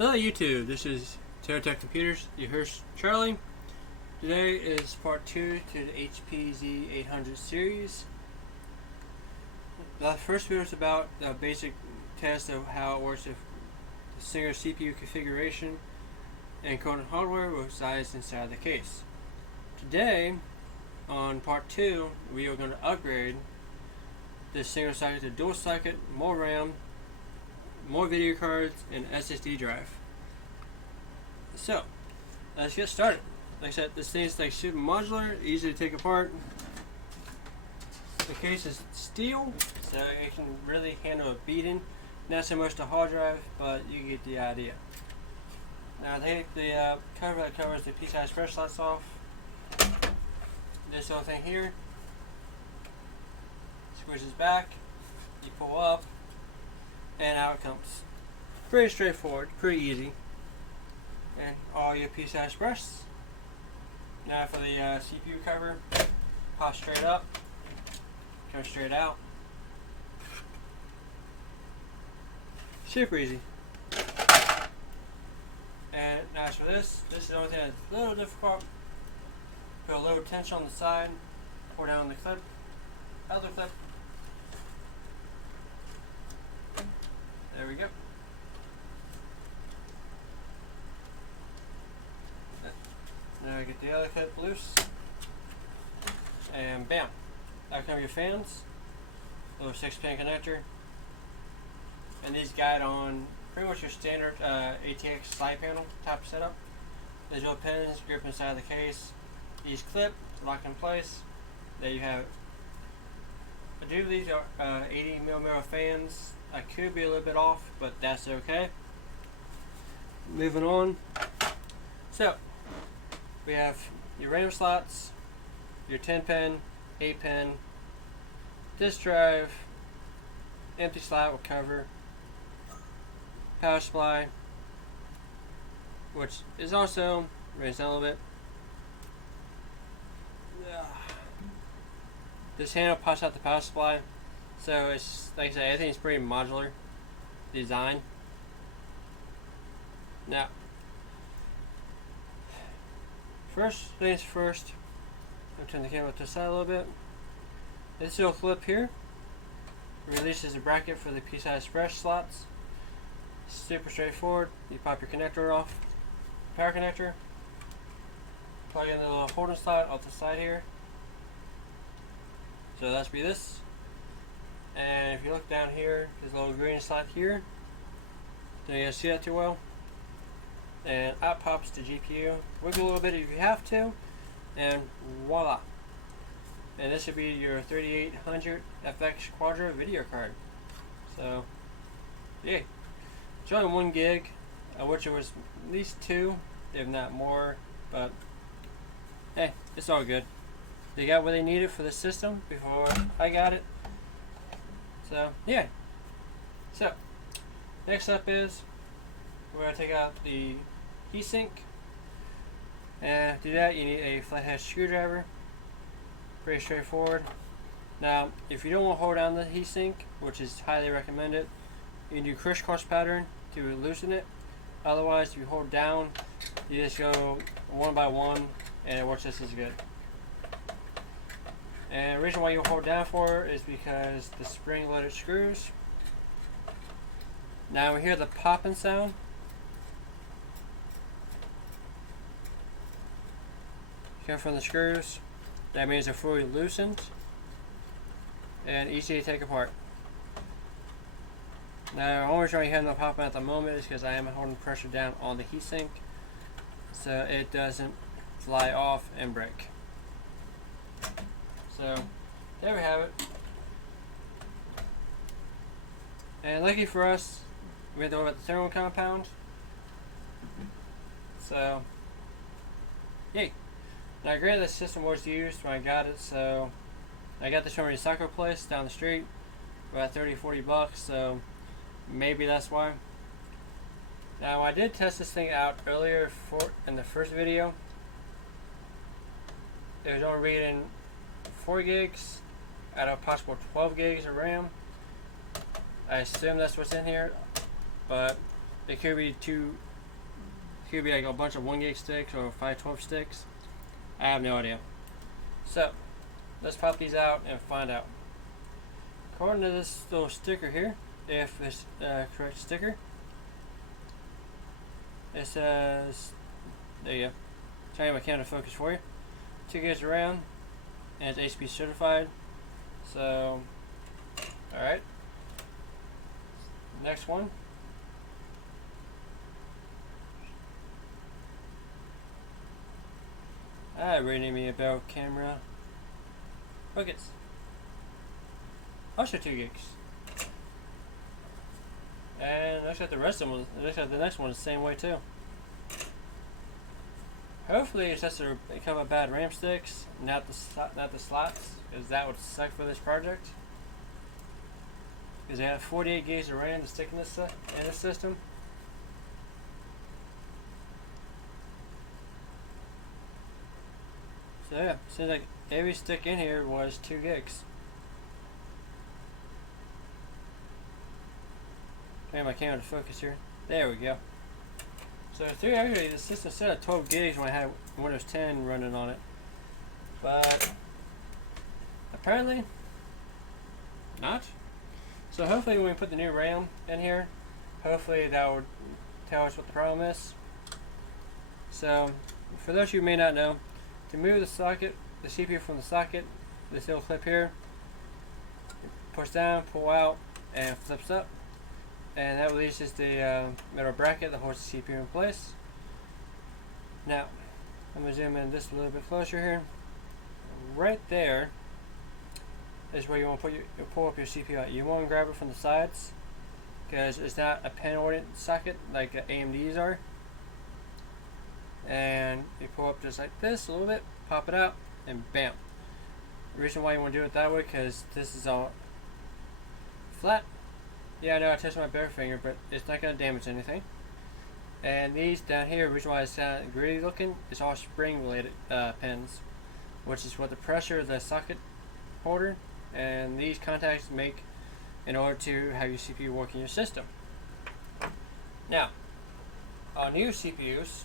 Hello YouTube, this is Tech Computers, your host Charlie. Today is part 2 to the HP Z800 series. The first video is about the basic test of how it works with the single CPU configuration and component hardware resides inside the case. Today, on part 2, we are going to upgrade this single socket to dual socket, more RAM, more video cards, and SSD drive. So, let's get started. Like I said, this thing is like super modular, easy to take apart. The case is steel, so it can really handle a beating. Not so much the hard drive, but you get the idea. Now, take the cover that covers the PCI Express slots off. This little thing here squishes back, you pull up, and out it comes. Pretty straightforward, pretty easy. And all your PCI Express. Now for the CPU cover, pop straight up, come straight out. Super easy. And now as for this is the only thing that's a little difficult. Put a little tension on the side, pour down the clip, other clip. There we go. Now I get the other clip loose, and bam! Out come your fans. Little 6-pin connector, and these guide on pretty much your standard ATX side panel type setup. There's little pins grip inside the case. These clip, lock in place. There you have it. I do these are 80mm fans. I could be a little bit off, but that's okay. Moving on. So, we have your RAM slots, your 10-pin, 8-pin, disk drive, empty slot with cover, power supply, which is also raised down a little bit. This handle pops out the power supply, so it's like I said, everything's pretty modular design. Now, first things first, I'll turn the camera to the side a little bit. This little clip here releases a bracket for the PCI Express slots. Super straightforward. You pop your connector off, power connector, plug in the little holding slot off the side here. So that's be this. And if you look down here, there's a little green slot here. Don't you guys see that too well? And out pops the GPU. Wiggle a little bit if you have to, and voila. And this would be your 3800 FX Quadro video card. So, yeah. It's only 1 gig. I wish it was at least 2, if not more, but hey, it's all good. They got what they needed for the system before I got it. So, yeah. So, next up is we're going to take out the heatsink. And to do that, you need a flathead screwdriver. Pretty straightforward. Now, if you don't want to hold down the heatsink, which is highly recommended, you can do crisscross pattern to loosen it. Otherwise, if you hold down, you just go one by one, and it works just as good. And the reason why you hold down for it is because the spring-loaded screws. Now we hear the popping sound. Come from the screws. That means they're fully loosened and easy to take apart. Now, the only reason you have no popping at the moment is because I am holding pressure down on the heatsink, so it doesn't fly off and break. So, there we have it. And lucky for us, we had to worry about the thermal compound. So, yay. Now, granted, the system was used when I got it, so I got this from a recycle place down the street for about 30-40 bucks, so maybe that's why. Now, I did test this thing out earlier in the first video. It was only reading 4 gigs out of possible 12 gigs of RAM. I assume that's what's in here, but it could be 2 Could be like a bunch of 1 gig sticks or 512 sticks. I have no idea. So let's pop these out and find out. According to this little sticker here, if it's correct sticker, it says, there you go. Trying my camera to focus for you. 2 gigs of RAM, and it's HP certified. So, alright. Next one. I really need me about camera. Focus. Also 2 gigs. And looks like the rest of them, looks like the next one is the same way too. Hopefully it's just a couple of bad RAM sticks, not the slots, because that would suck for this project. Because they have 48 gigs of RAM to stick in this system. So yeah, seems like every stick in here was 2 gigs. Trying my camera to focus here. There we go. So theoretically, the system set at 12 gigs when I had Windows 10 running on it, but apparently not. So hopefully when we put the new RAM in here, hopefully that would tell us what the problem is. So for those of you who may not know, to move the socket, the CPU from the socket, this little clip here, push down, pull out, and flips up. And that releases the metal bracket that holds the CPU in place. Now, I'm going to zoom in just a little bit closer here. Right there is where you want to pull up your CPU out. You want to grab it from the sides because it's not a pin-oriented socket like AMD's are. And you pull up just like this a little bit, pop it out, and bam. The reason why you want to do it that way because this is all flat. Yeah, I know I touched my bare finger, but it's not going to damage anything. And these down here, the reason why it's kind of gritty looking, is all spring related pins, which is what the pressure of the socket holder and these contacts make in order to have your CPU work in your system. Now, our new CPUs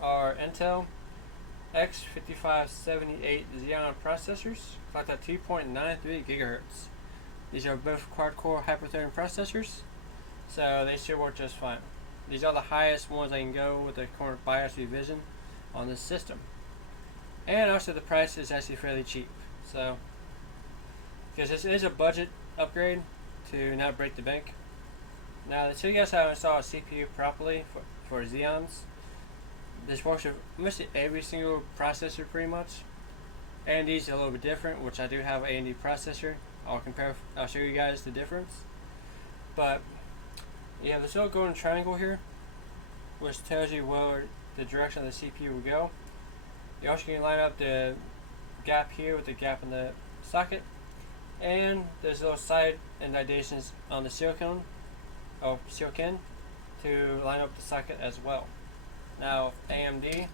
are Intel X5578 Xeon processors, clocked at 2.93 gigahertz. These are both quad-core hyper-threading processors, so they should work just fine. These are the highest ones I can go with the current BIOS revision on this system. And also the price is actually fairly cheap. So, because this is a budget upgrade to not break the bank. Now to show you guys how to install a CPU properly for Xeons, this works with mostly every single processor pretty much. AMD's a little bit different, which I do have an AMD processor. I'll show you guys the difference. But you have this little golden triangle here, which tells you where the direction of the CPU will go. You also can line up the gap here with the gap in the socket, and there's little side indentations on the silicon to line up the socket as well. Now AMD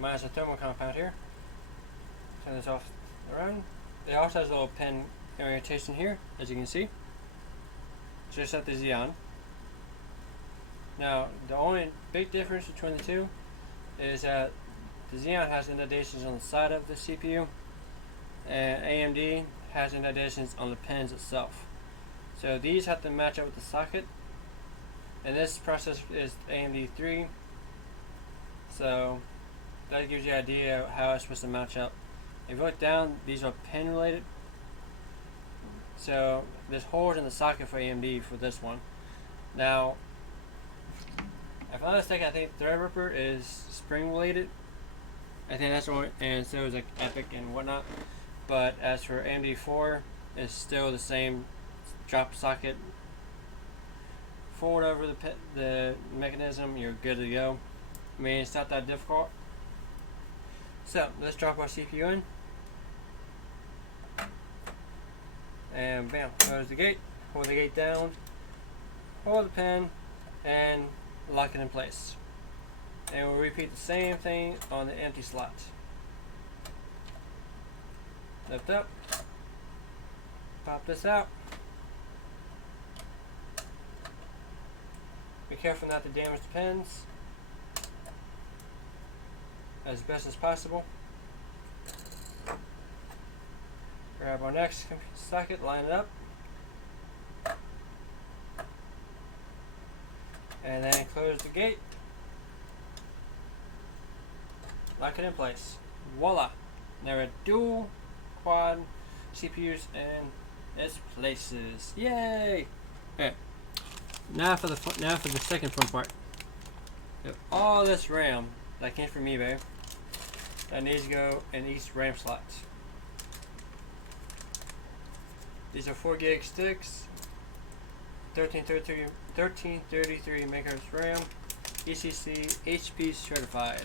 minus a thermal compound here. Turn this off around. It also has a little pin orientation here, as you can see, just like the Xeon. Now, the only big difference between the two is that the Xeon has indentations on the side of the CPU, and AMD has indentations on the pins itself. So these have to match up with the socket, and this processor is AMD 3, so that gives you an idea of how it's supposed to match up. If you look down, these are pin related. So there's holes in the socket for AMD for this one. Now, if I'm not mistaken, I think Threadripper is spring related. I think that's the one, and so is like Epic and whatnot. But as for AMD 4, it's still the same drop socket. Forward over the mechanism, you're good to go. I mean, it's not that difficult. So let's drop our CPU in, and bam, close the gate, hold the gate down, hold the pin, and lock it in place. And we'll repeat the same thing on the empty slot. Lift up, pop this out. Be careful not to damage the pins as best as possible. Grab our next socket, line it up, and then close the gate. Lock it in place. Voila! Now we're dual quad CPUs in its places. Yay! Okay. Now for the second fun part. All this RAM that came from eBay that needs to go in each RAM slots. These are 4 gig sticks, 1333 megahertz RAM, ECC HP certified.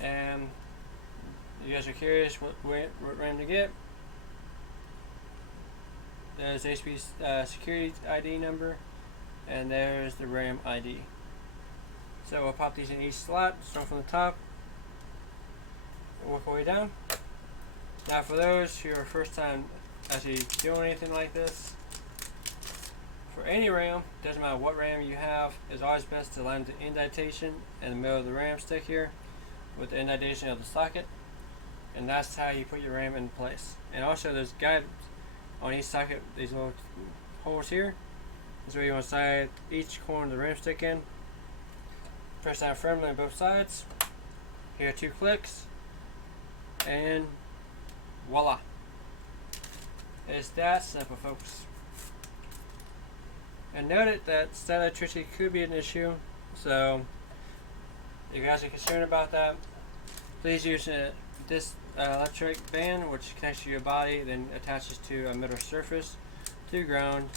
And you guys are curious what RAM to get? There's HP's security ID number, and there's the RAM ID. So we'll pop these in each slot, start from the top, work our way down. Now for those who are first time actually doing anything like this, for any RAM, doesn't matter what RAM you have, it's always best to line the indentation in the middle of the RAM stick here with the indentation of the socket, and that's how you put your RAM in place. And also there's guides on each socket, these little holes here. This is where you want to slide each corner of the RAM stick in. Press down firmly on both sides. Here are 2 clicks, and voila! It's that simple, folks. And note that stat electricity could be an issue, so if you guys are concerned about that, please use this electric band, which connects to your body, then attaches to a metal surface to ground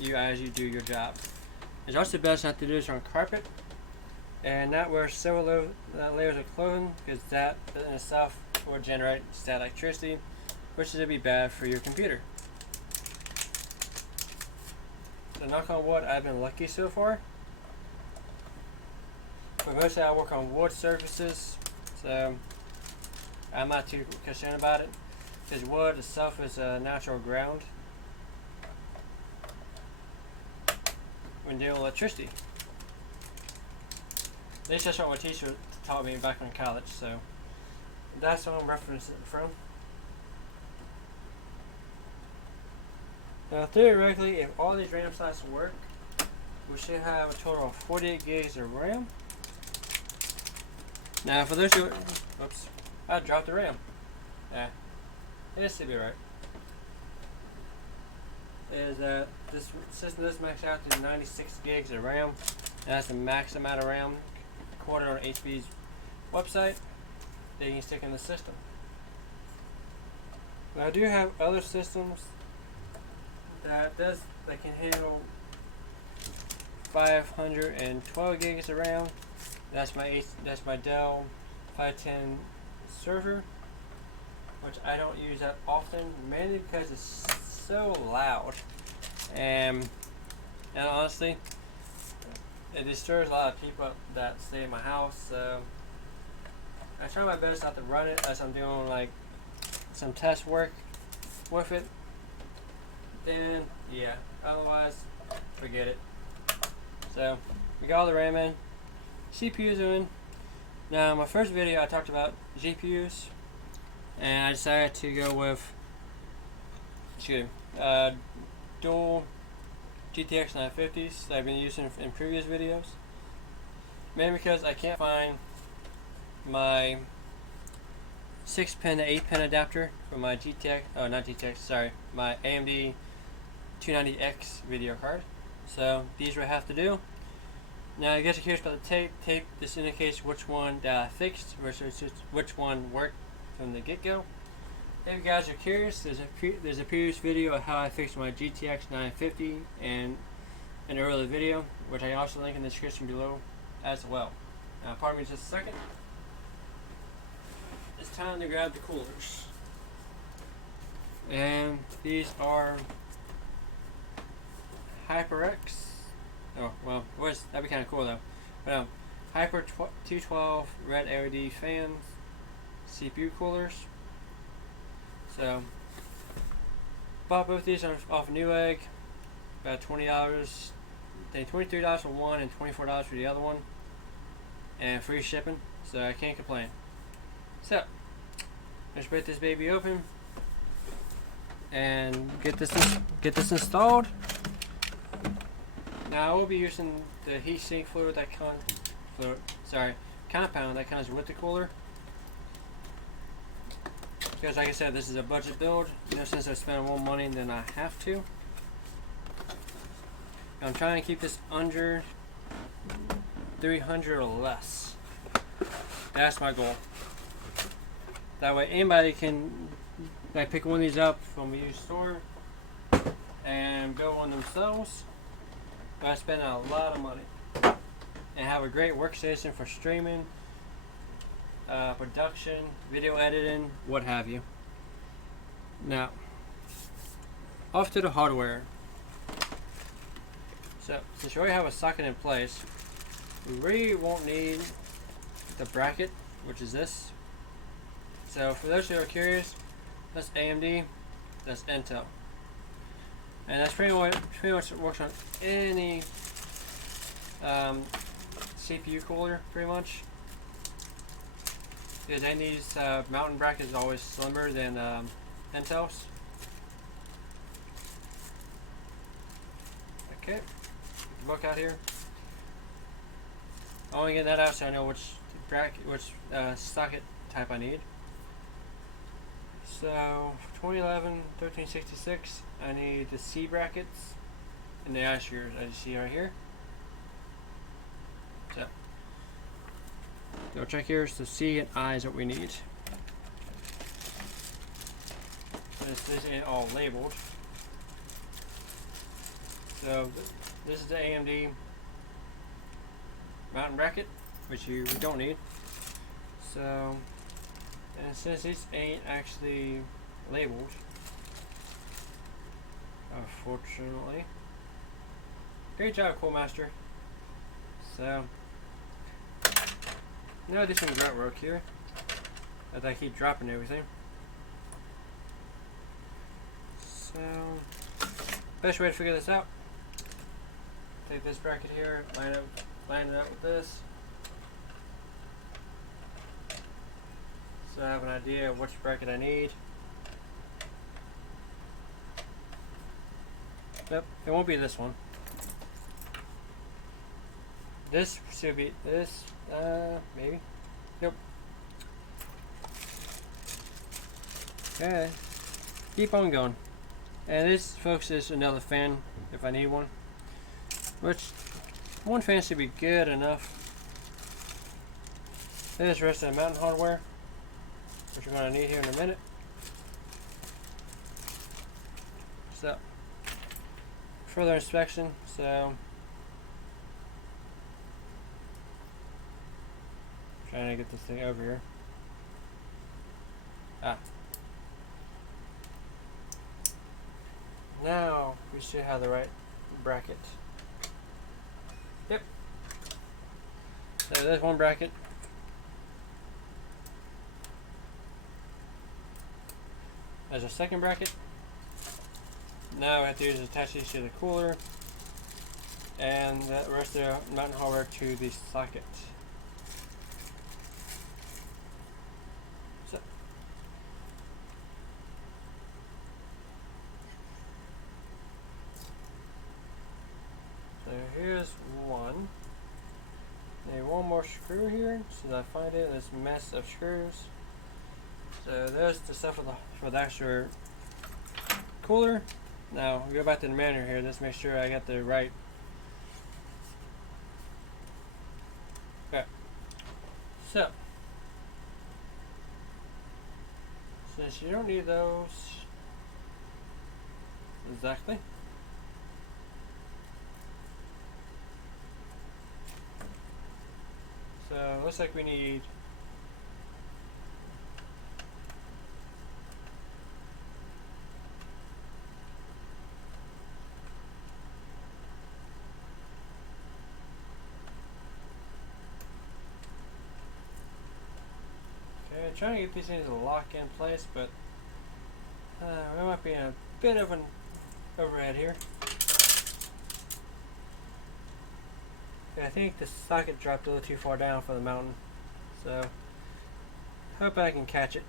you as you do your job. It's also best not to do this on carpet, and not wear several layers of clothing, because that in itself will generate stat electricity, which is going to be bad for your computer. So knock on wood, I've been lucky so far. But mostly I work on wood surfaces, so I'm not too concerned about it, because wood itself is a natural ground when dealing with electricity. At least that's what my teacher taught me back in college, so that's what I'm referencing it from. Now theoretically, if all these RAM slots work, we should have a total of 48 gigs of RAM. Now for those who, oops, I dropped the RAM. Yeah, it should be right. Is that this system does max out to 96 gigs of RAM. That's the max amount of RAM quoted on HP's website that you can stick in the system. Now I do have other systems that can handle 512 gigs of RAM. That's my Dell 510 server, which I don't use that often, mainly because it's so loud, and honestly, it disturbs a lot of people that stay in my house. So I try my best not to run it as I'm doing like some test work with it. Then yeah, otherwise forget it. So we got all the RAM in, CPUs are in. Now my first video I talked about GPUs, and I decided to go with dual GTX 950s that I've been using in previous videos, mainly because I can't find my 6-pin to 8-pin adapter for my my AMD 290X video card. So these will have to do. Now I guess you're curious about the tape. This indicates which one that I fixed versus which one worked from the get-go. If you guys are curious, there's a previous video of how I fixed my GTX 950 and an earlier video, which I also link in the description below as well. Now pardon me just a second. It's time to grab the coolers. And these are HyperX. Oh, well, that'd be kind of cool though. But Hyper 212 red LED fans, CPU coolers. So, bought both these off Newegg, about $20. They $23 for one and $24 for the other one, and free shipping. So I can't complain. So let's break this baby open and get this installed. Now I will be using the heatsink fluid that compound that comes with the cooler. Because like I said, this is a budget build. You know, since I spent more money than I have to. I'm trying to keep this under 300 or less. That's my goal. That way anybody can like pick one of these up from a used store and build one themselves. But I spend a lot of money and have a great workstation for streaming, production, video editing, what have you. Now, off to the hardware. So, since you already have a socket in place, we really won't need the bracket, which is this. So, for those who are curious, that's AMD, that's Intel. And that's pretty much works on any CPU cooler, pretty much. Because AMD's mountain bracket is always slimmer than Intel's. Okay, get the book out here. I want to get that out so I know which socket type I need. So 2011 1366, I need the C brackets and the I shears as you see right here. So go check here, so C and I is what we need. This isn't all labeled. So this is the AMD mountain bracket, which we don't need. So, and since these ain't actually labeled, unfortunately, great job, Coolmaster. So, now I do some grunt work here, as I keep dropping everything. So, best way to figure this out: take this bracket here, line it up with this. So I have an idea of which bracket I need. Yep, it won't be this one. This should be this, maybe. Yep. Okay, keep on going. And this, folks, is another fan if I need one. Which, one fan should be good enough. This is the rest of the mountain hardware, which we're going to need here in a minute. So, further inspection. So, trying to get this thing over here. Now we should have the right bracket. Yep. So there's one bracket. There's a second bracket. Now I have to attach these to the cooler and the rest of the mountain hardware to the socket. So here's one. Need one more screw here, so I find it in this mess of screws. So there's the stuff for the actual cooler. Now we go back to the manual here. Let's make sure I got the right. Okay. So since you don't need those exactly. So looks like we need trying to get these things to lock in place, but we might be in a bit of an overhead here. I think the socket dropped a little too far down for the mountain, so hope I can catch it.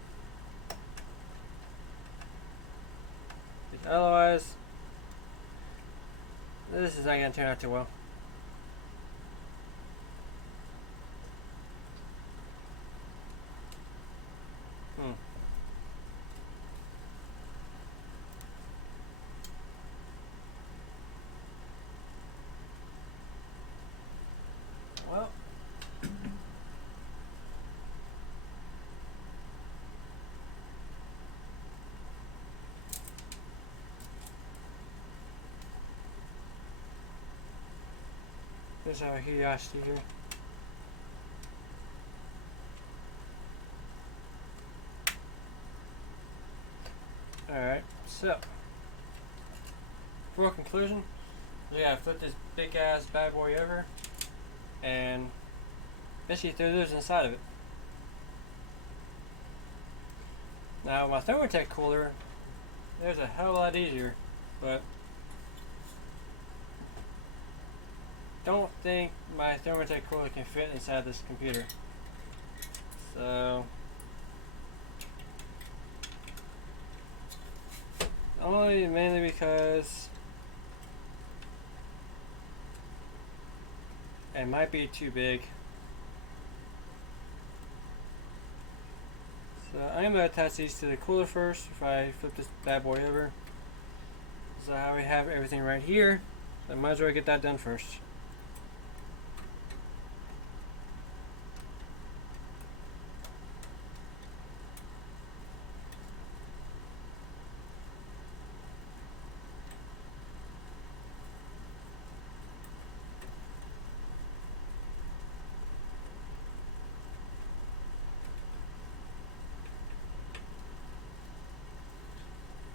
Because otherwise, this is not going to turn out too well. Well, here's our curiosity here. Alright, so for conclusion, we gotta flip this big ass bad boy over and basically throw those inside of it. Now my Thermaltake cooler, there's a hell of a lot easier, but don't think my Thermaltake cooler can fit inside this computer. So only mainly because it might be too big. So I'm going to attach these to the cooler first if I flip this bad boy over. So I already have everything right here, so I might as well get that done first.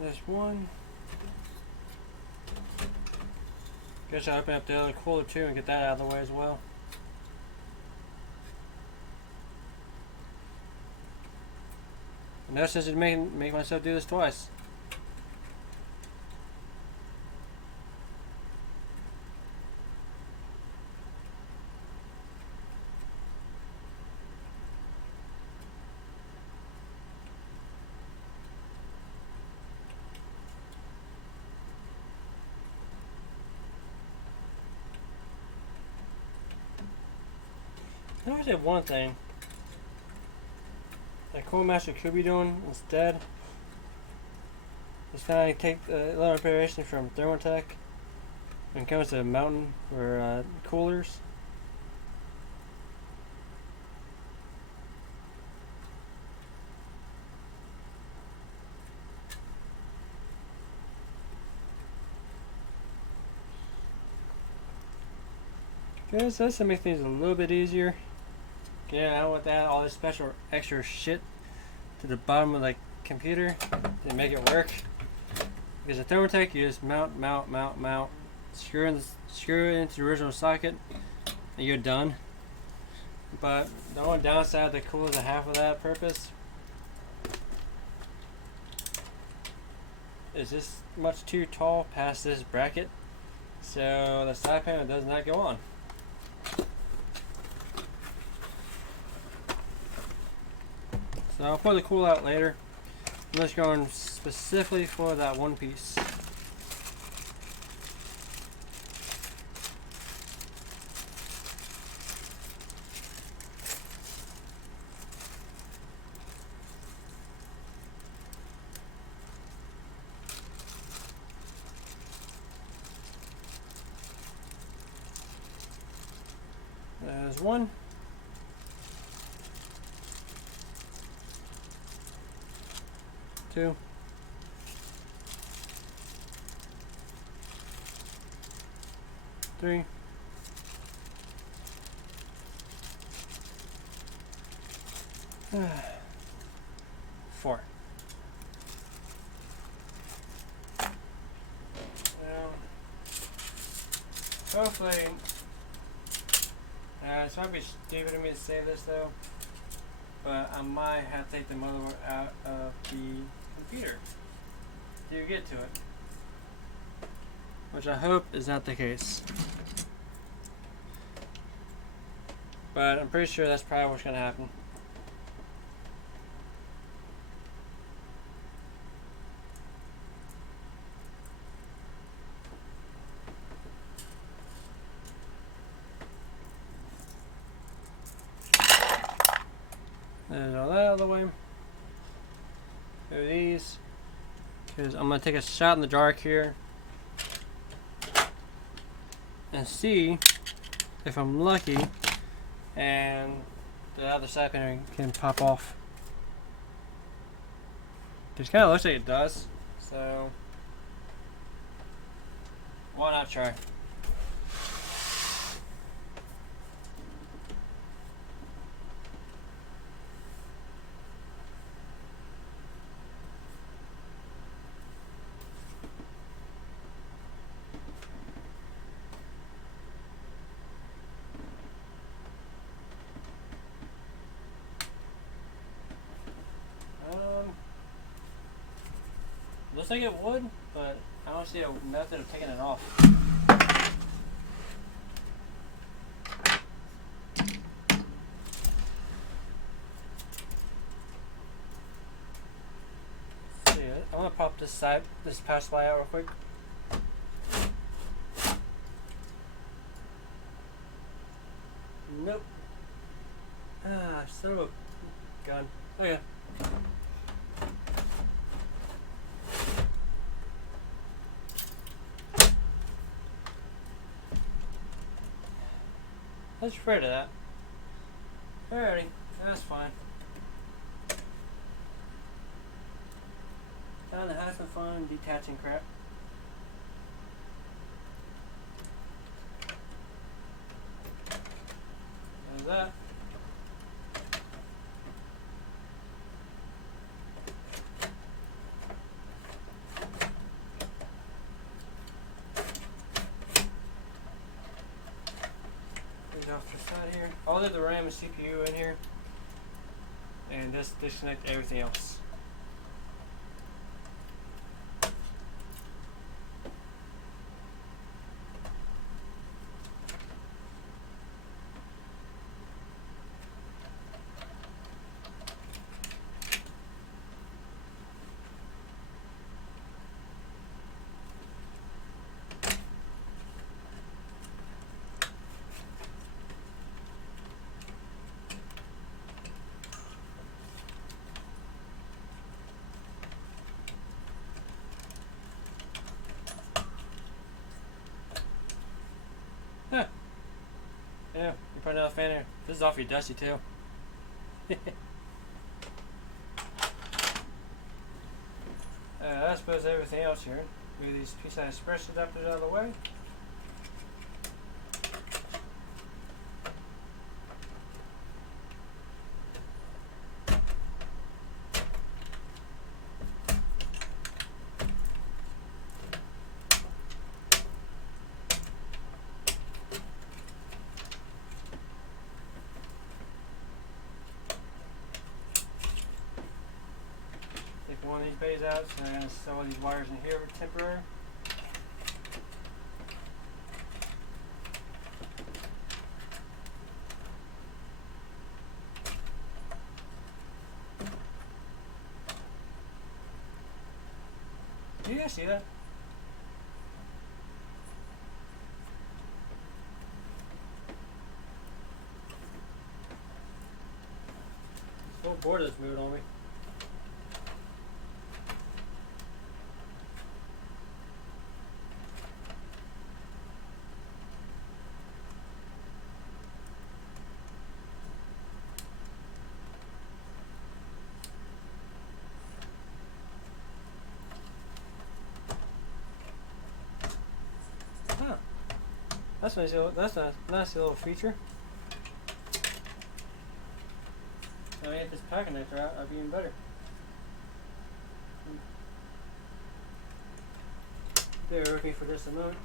There's one. Guess I'll open up the other cooler too and get that out of the way as well. And no sense in make myself do this twice. I always have one thing that Master could be doing instead. Is trying to take a little inspiration from Thermaltake when it comes to mountain or coolers. Because that's to make things a little bit easier. Yeah, I don't want that all this special extra shit to the bottom of the computer to make it work. Because the Thermaltake, you just mount, screw it into the original socket, and you're done. But the only downside of the cooler to have for that purpose is this much too tall past this bracket, so the side panel does not go on. So I'll pull the cooler out later. I'm just going specifically for that one piece. There's one. Two. Three. Four. Now, hopefully, it's might be stupid of me to say this though, but I might have to take the motherboard out of the computer to get to it, which I hope is not the case. but I'm pretty sure that's probably what's going to happen. There's all that out of the way. Do these, because I'm going to take a shot in the dark here and see if I'm lucky and the other side panel can pop off. It kind of looks like it does, so why not try? Looks like it would, but I don't see a method of taking it off. Let's see, I'm gonna pop this power supply out real quick. Nope. Ah, son of a gun. Oh yeah. I was afraid of that. Alrighty, that's fine. Time to have some fun detaching crap. There's that. Off the side here. I'll leave the RAM and CPU in here and just disconnect everything else. Huh. Yeah, you're putting out a fan here. This is awfully dusty too. I suppose everything else here. Move these PCI Express adapters out of the way. One of these bays out, so I'm going to install these wires in here for temporary. Do you guys see that? This whole board is moved on me. That's a nice little feature. Now we get this pack connector out, that'd be even better. Bear with me for just a moment.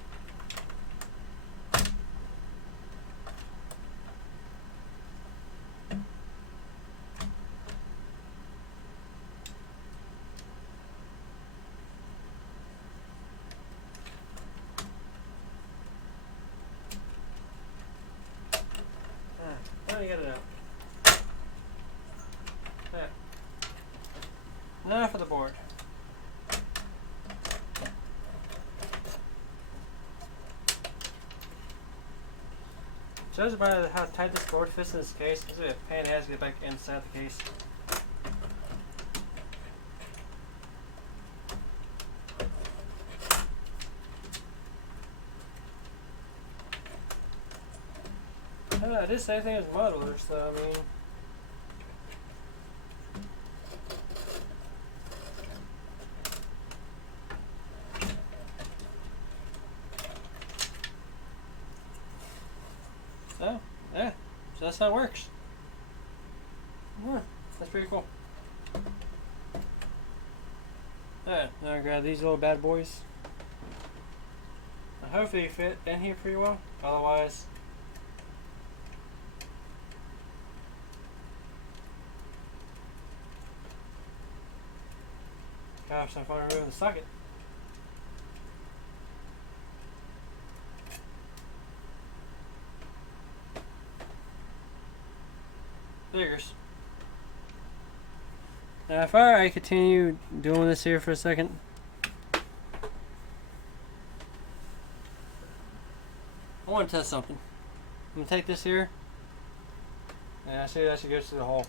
finally get it out. There. Now for the board. Judging by how tight this board fits in this case, it's going to be a pain in the ass to get back inside the case. I did say everything was modular, so I mean. So, yeah, so that's how it works. Yeah, that's pretty cool. Alright, now I grab these little bad boys. Now hopefully they fit in here pretty well, otherwise. Gosh, I'm finally removing the socket. Figures. Now, if I continue doing this here for a second, I want to test something. I'm gonna take this here, and I see that actually goes through the hole.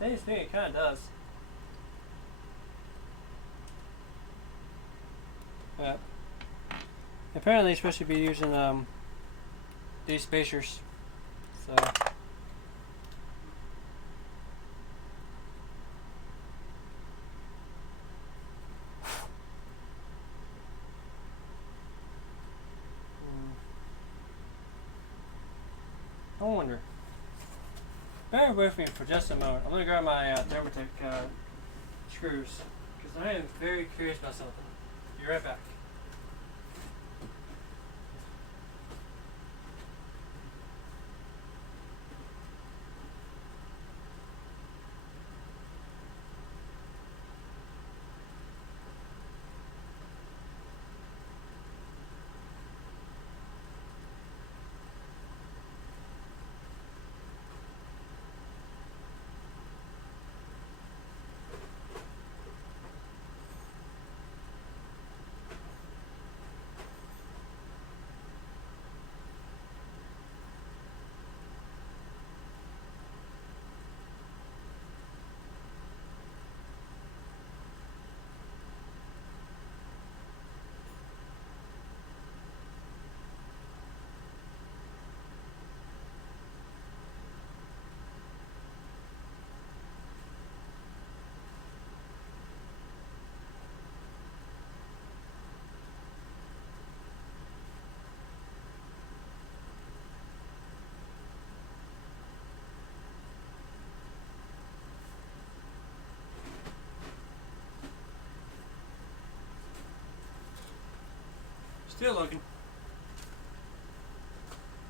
Tastes me, it kind of does. Yeah. Apparently, you're supposed to be using these spacers. So. I wonder. Bear with me for just a moment. I'm going to grab my Thermatec screws because I am very curious about something. Be right back. Still looking.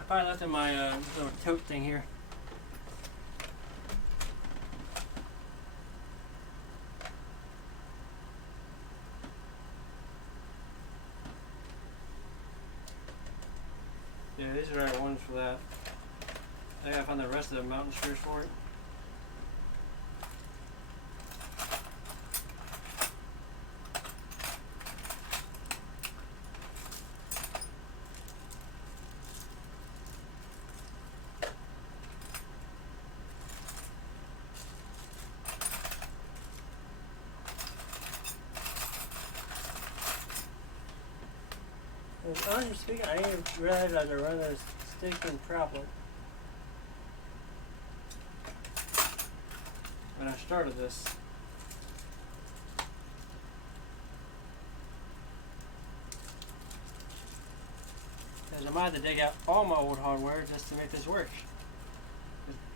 I probably left in my little tote thing here. Yeah, these are the right ones for that. I gotta find the rest of the mountain screws for it. Honestly speaking, I didn't realize I run this stinking problem when I started this. Because I might have to dig out all my old hardware just to make this work.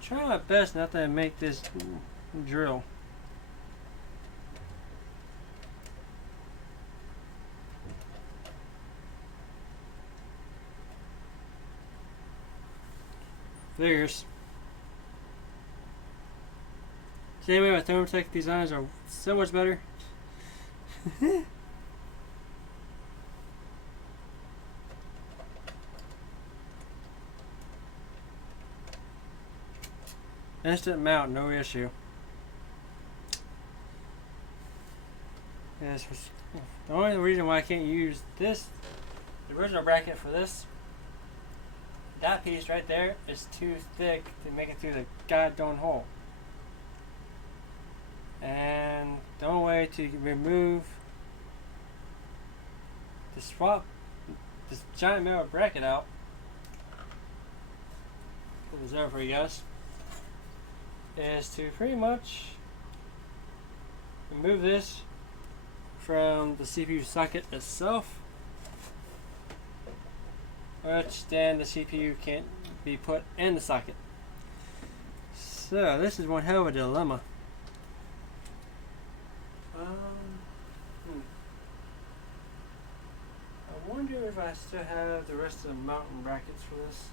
trying my best not to make this drill. Figures. See, anyway, my thermotech designs are so much better. Instant mount, no issue. Yes, the only reason why I can't use this, the original bracket for this, that piece right there is too thick to make it through the goddamn hole. And the only way to remove to swap this giant metal bracket out, put this over for you guys, is to pretty much remove this from the CPU socket itself, which then the CPU can't be put in the socket. So this is one hell of a dilemma. I wonder if I still have the rest of the mountain brackets for this.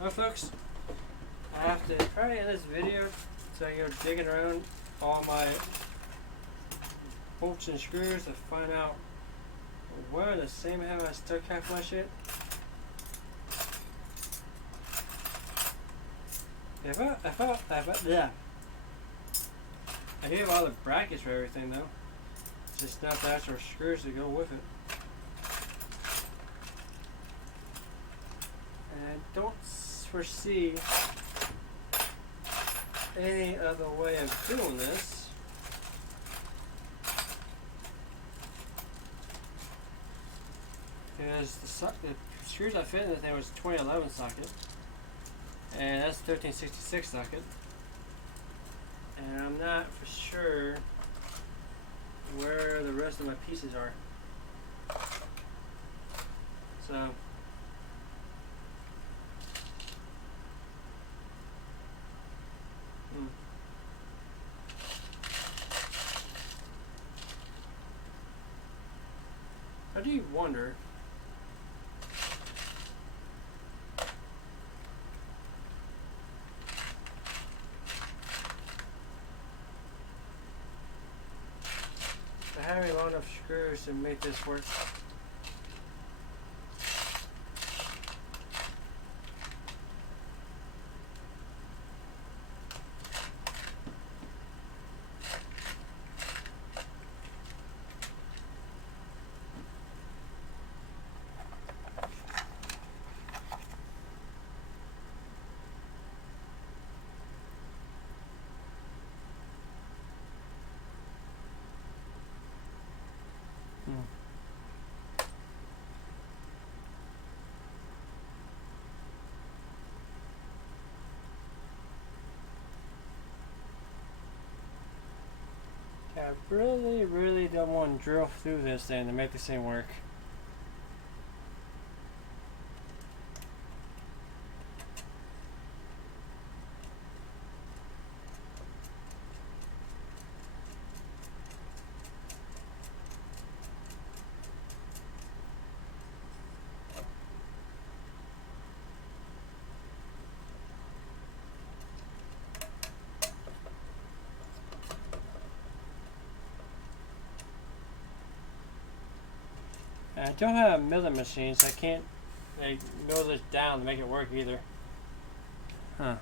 Well, folks, I have to try to end this video so I can go digging around all my bolts and screws to find out where the same how I still can't flush it. Yeah. I gave all the brackets for everything though. Just not the actual screws to go with it. And I don't foresee any other way of doing this. Because the screws I fit in the thing was 2011 socket, and that's 1366 socket, and I'm not for sure where the rest of my pieces are. So I do wonder if I have long enough screws to make this work. I really don't want to drill through this thing to make this thing work. I don't have a milling machine, so I can't mill this down to make it work either. Huh.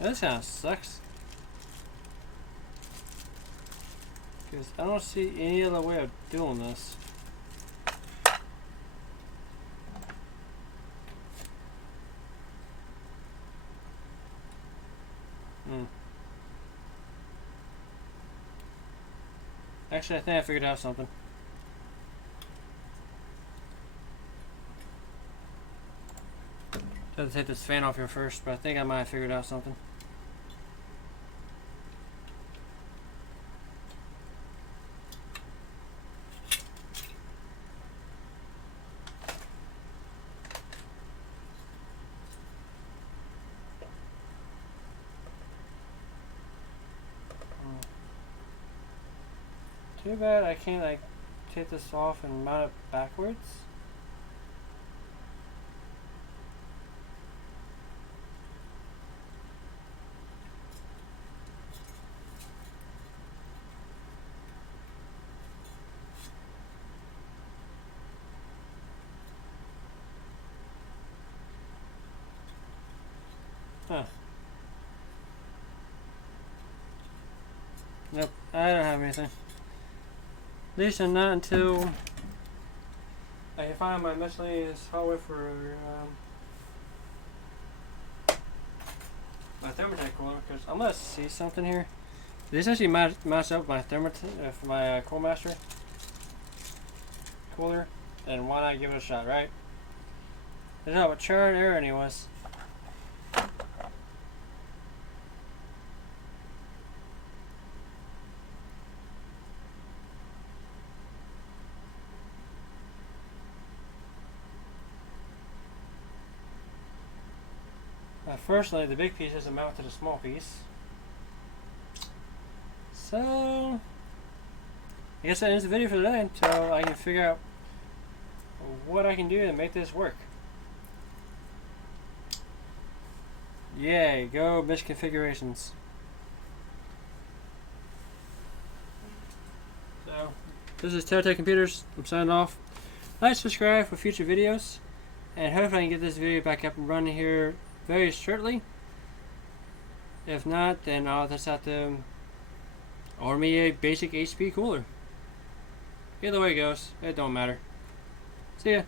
This kind of sucks. Because I don't see any other way of doing this. Actually, I think I figured out something. I have to take this fan off here first, but I think I might have figured out something. Too bad I can't like take this off and mount it backwards. Huh. Nope, I don't have anything. At least not until I can find my miscellaneous hardware for my thermotech cooler, because I'm gonna see something here. This actually matches up my thermotech for my CoolMaster cooler, and why not give it a shot, right? There's not what trial and error anyways. Firstly, the big piece doesn't mount to the small piece. So, I guess that ends the video for today until I can figure out what I can do to make this work. Yay, go misconfigurations. So, this is Telltale Computers. I'm signing off. Like, subscribe for future videos, and hopefully I can get this video back up and running here very shortly. If not, then I'll just have to order me a basic HP cooler. Either way it goes, it don't matter. See ya.